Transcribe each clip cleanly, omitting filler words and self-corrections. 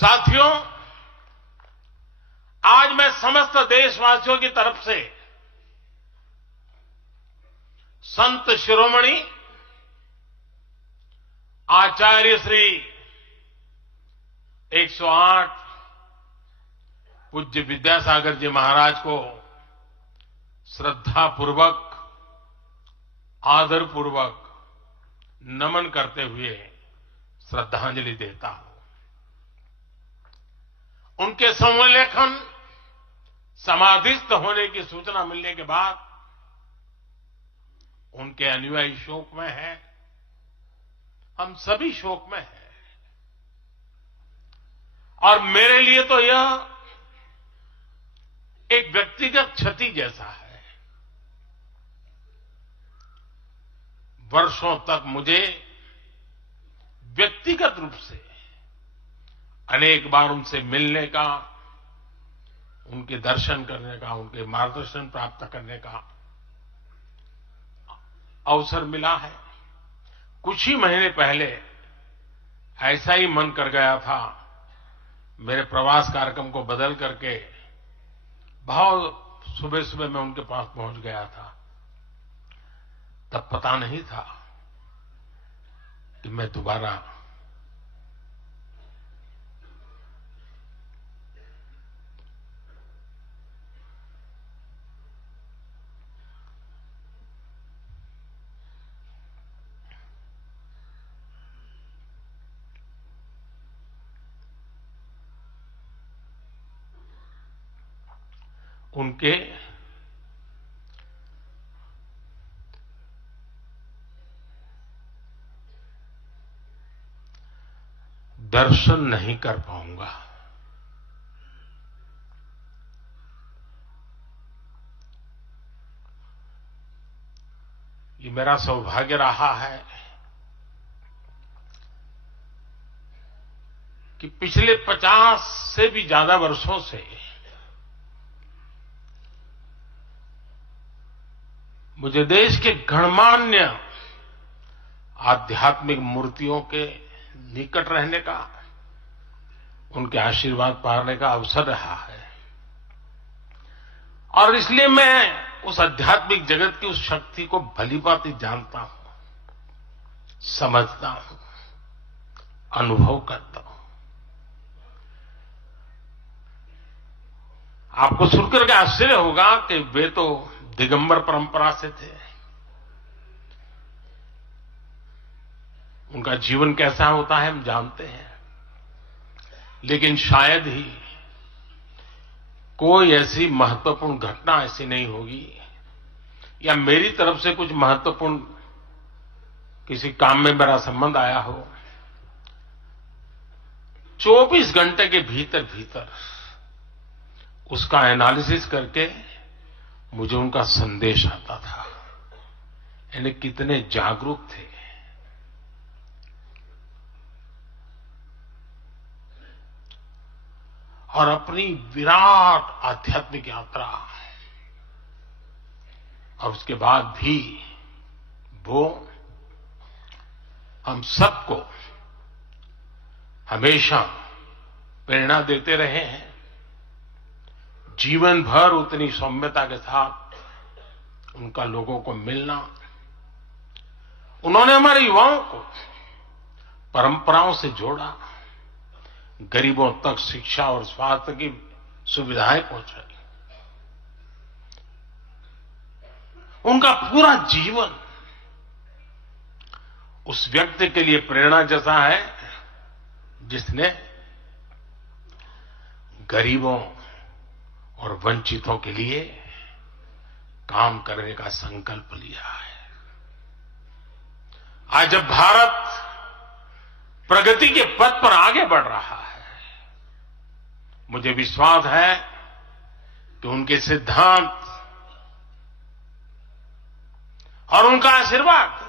साथियों, आज मैं समस्त देशवासियों की तरफ से संत शिरोमणि आचार्य श्री 108 पूज्य विद्यासागर जी महाराज को श्रद्धापूर्वक, आदरपूर्वक नमन करते हुए श्रद्धांजलि देता हूं। उनके संलेखन समाधिस्थ होने की सूचना मिलने के बाद उनके अनुयायी शोक में हैं, हम सभी शोक में हैं। और मेरे लिए तो यह एक व्यक्तिगत क्षति जैसा है। वर्षों तक मुझे व्यक्तिगत रूप से अनेक बार उनसे मिलने का, उनके दर्शन करने का, उनके मार्गदर्शन प्राप्त करने का अवसर मिला है। कुछ ही महीने पहले ऐसा ही मन कर गया था, मेरे प्रवास कार्यक्रम को बदल करके बहुत सुबह सुबह मैं उनके पास पहुंच गया था। तब पता नहीं था कि मैं दोबारा उनके दर्शन नहीं कर पाऊंगा। ये मेरा सौभाग्य रहा है कि पिछले 50 से भी ज्यादा वर्षों से मुझे देश के गणमान्य आध्यात्मिक मूर्तियों के निकट रहने का, उनके आशीर्वाद पाने का अवसर रहा है। और इसलिए मैं उस आध्यात्मिक जगत की उस शक्ति को भलीभांति जानता हूं, समझता हूं, अनुभव करता हूं। आपको सुनकर के आश्चर्य होगा कि वे तो दिगंबर परंपरा से थे। उनका जीवन कैसा होता है हम जानते हैं, लेकिन शायद ही कोई ऐसी महत्वपूर्ण घटना ऐसी नहीं होगी या मेरी तरफ से कुछ महत्वपूर्ण किसी काम में मेरा संबंध आया हो, 24 घंटे के भीतर भीतर उसका एनालिसिस करके मुझे उनका संदेश आता था। यानी कितने जागरूक थे। और अपनी विराट आध्यात्मिक यात्रा और उसके बाद भी वो हम सबको हमेशा प्रेरणा देते रहे हैं। जीवन भर उतनी सौम्यता के साथ उनका लोगों को मिलना, उन्होंने हमारे युवाओं को परंपराओं से जोड़ा, गरीबों तक शिक्षा और स्वास्थ्य की सुविधाएं पहुंचाई। उनका पूरा जीवन उस व्यक्ति के लिए प्रेरणा जैसा है जिसने गरीबों और वंचितों के लिए काम करने का संकल्प लिया है। आज जब भारत प्रगति के पथ पर आगे बढ़ रहा है, मुझे विश्वास है कि उनके सिद्धांत और उनका आशीर्वाद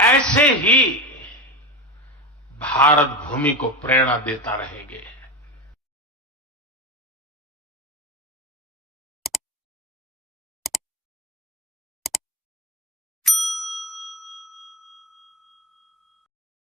ऐसे ही भारत भूमि को प्रेरणा देता रहेंगे।